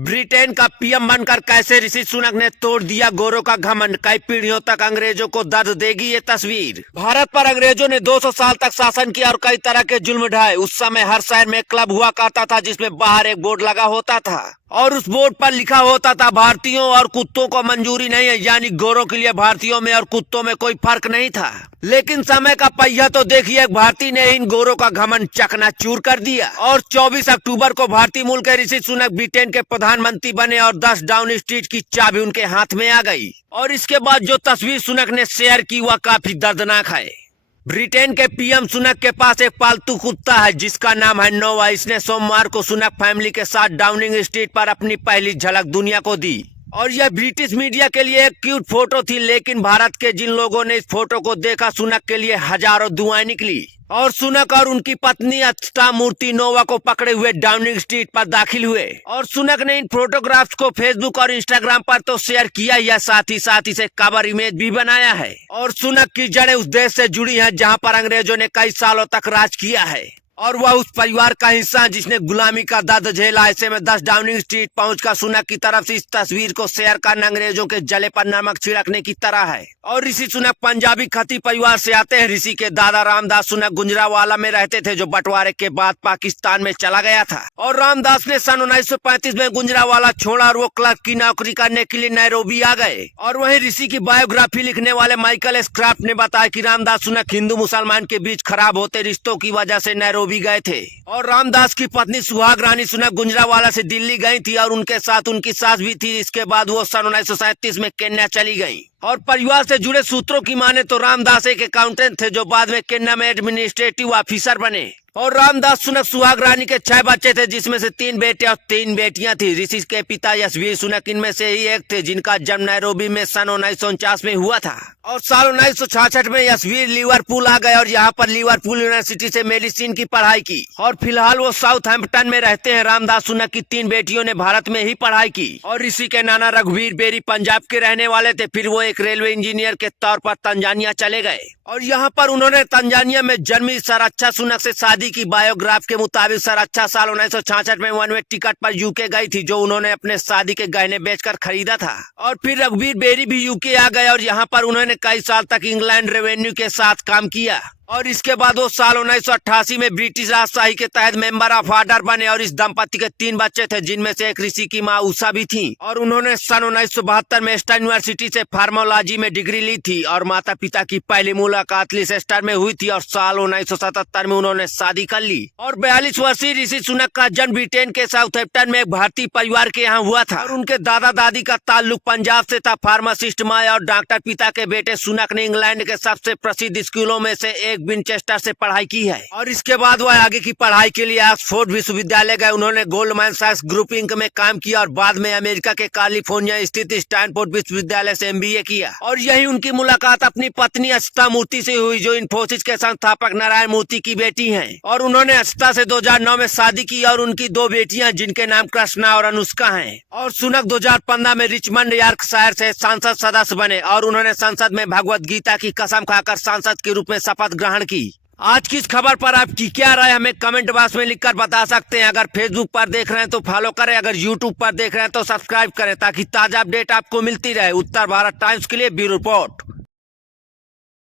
Britain का PM बनकर कैसे ऋषि सुनक ने तोड़ दिया गोरों का घमंड, कई पीढ़ियों तक अंग्रेजों को दर्द देगी ये तस्वीर। भारत पर अंग्रेजों ने 200 साल तक शासन किया और कई तरह के जुल्म ढाए। उस समय हर शहर में क्लब हुआ करता था जिसमें बाहर एक बोर्ड लगा होता था और उस बोर्ड पर लिखा होता था भारतीयों और कुत्तों को मंजूरी नहीं है, यानी गोरों के लिए भारतीयों में और कुत्तों में कोई फर्क नहीं था। लेकिन समय का पहिया तो देखिए, एक भारतीय ने इन गोरों का घमंड चकनाचूर कर दिया और 24 अक्टूबर को भारतीय मूल के ऋषि सुनक ब्रिटेन के प्रधानमंत्री बने और 10 डाउनिंग स्ट्रीट की चाबी उनके हाथ में आ गई। और इसके बाद जो तस्वीर सुनक ने शेयर की वह काफी दर्दनाक है। ब्रिटेन के पीएम सुनक के पास एक पालतू कुत्ता है जिसका नाम है नोवा। इसने सोमवार को सुनक फैमिली के साथ डाउनिंग स्ट्रीट पर अपनी पहली झलक दुनिया को दी और यह ब्रिटिश मीडिया के लिए एक क्यूट फोटो थी। लेकिन भारत के जिन लोगों ने इस फोटो को देखा, सुनक के लिए हजारों दुआएं निकली और सुनक और उनकी पत्नी अक्षता मूर्ति नोवा को पकड़े हुए डाउनिंग स्ट्रीट पर दाखिल हुए। और सुनक ने इन फोटोग्राफ्स को फेसबुक और इंस्टाग्राम पर तो शेयर किया ही, साथ ही इसे कवर इमेज भी बनाया है। और सुनक की जड़ें उस देश से जुड़ी हैं जहां पर अंग्रेजों ने कई सालों तक राज किया है और वह उस परिवार का हिस्सा जिसने गुलामी का दर्द झेला। ऐसे में 10 डाउनिंग स्ट्रीट पहुंचकर सुनक की तरफ से इस तस्वीर को शेयर करना अंग्रेजों के जले पर नमक छिड़कने की तरह है। और ऋषि सुनक पंजाबी खती परिवार से आते हैं। ऋषि के दादा रामदास सुनक गुजरांवाला में रहते थे जो बंटवारे के बाद पाकिस्तान में चला गया था। और रामदास ने सन 1935 में गुजरांवाला छोड़ा और वो क्लर्क की नौकरी करने के लिए नैरोबी आ गए। और वहीं ऋषि की बायोग्राफी लिखने वाले माइकल स्क्राफ्ट ने बताया कि रामदास सुनक हिंदू मुसलमान के बीच खराब होते रिश्तों की वजह से नैरोबी गए थे। और रामदास की पत्नी सुहाग रानी सुनक गुजरांवाला से दिल्ली गई थी और उनके साथ उनकी सास भी थी। इसके बाद वो सन 1937 में केन्या चली गई। और परिवार से जुड़े सूत्रों की माने तो रामदास एक अकाउंटेंट थे जो बाद में केन्या में एडमिनिस्ट्रेटिव ऑफिसर बने। और रामदास सुनक सुहाग रानी के 6 बच्चे थे जिसमें से 3 बेटे और 3 बेटियां थी। ऋषि के पिता यशवीर सुनक इनमें से ही एक थे जिनका जन्म नैरोबी में सन 1949 में हुआ था। और साल 1966 में यशवीर लिवरपूल आ गए और यहाँ पर लिवरपूल यूनिवर्सिटी से मेडिसिन की पढ़ाई की और फिलहाल वो साउथहैम्पटन में रहते हैं। रामदास सुनक की 3 बेटियों ने भारत में ही पढ़ाई की और ऋषि के नाना रघुवीर बेरी पंजाब के रहने वाले थे। फिर वो एक रेलवे इंजीनियर के तौर पर तंजानिया चले गए और यहाँ पर उन्होंने तंजानिया में जन्मी सरक्षा सुनक से शादी की। बायोग्राफ के मुताबिक सरक्षा साल 1966 में वन वे टिकट पर यूके गई थी जो उन्होंने अपने शादी के गहने बेचकर खरीदा था। और फिर रघुवीर बेरी भी यूके आ गए और यहाँ पर उन्होंने कई साल तक इंग्लैंड रेवेन्यू के साथ काम किया। और इसके बाद वो साल 1988 में ब्रिटिश राजशाही के तहत मेंबर ऑफ ऑर्डर बने। और इस दंपति के 3 बच्चे थे जिनमें से एक ऋषि की माँ उषा भी थी। और उन्होंने सन 1972 में एस्टर यूनिवर्सिटी से फार्मोलॉजी में डिग्री ली थी और माता पिता की पहली मुलाकात लिसेस्टर में हुई थी। और साल 1977 में उन्होंने शादी कर ली। और 42 वर्षीय ऋषि सुनक का जन्म ब्रिटेन के साउथहैम्पटन में एक भारतीय परिवार के यहाँ हुआ था और उनके दादा दादी का ताल्लुक पंजाब से था। फार्मासिस्ट माँ और डॉक्टर पिता के बेटे सुनक ने इंग्लैंड के सबसे प्रसिद्ध स्कूलों में से एक विनचेस्टर से पढ़ाई की है। और इसके बाद वह आगे की पढ़ाई के लिए ऑक्सफोर्ड विश्वविद्यालय गए। उन्होंने गोल्डमैन सैक्स ग्रुप इंक में काम किया और बाद में अमेरिका के कैलिफोर्निया स्थित स्टैनफोर्ड विश्वविद्यालय से MBA किया। और यही उनकी मुलाकात अपनी पत्नी अक्षता मूर्ति से हुई जो इन्फोसिस के संस्थापक नारायण मूर्ति की बेटी हैं। और उन्होंने अक्षता से 2009 में शादी की और उनकी 2 बेटियां जिनके नाम कृष्णा और अनुष्का हैं। और सुनक 2015 में रिचमंड यॉर्कशायर से संसद सदस्य बने और उन्होंने संसद में भगवत गीता की कसम खाकर सांसद के रूप में शपथ ग्रहण की। आज की इस खबर पर आपकी क्या राय हमें कमेंट बॉक्स में लिखकर बता सकते हैं। अगर फेसबुक पर देख रहे हैं तो फॉलो करें, अगर यूट्यूब पर देख रहे हैं तो सब्सक्राइब करें ताकि ताजा अपडेट आपको मिलती रहे। उत्तर भारत टाइम्स के लिए ब्यूरो रिपोर्ट।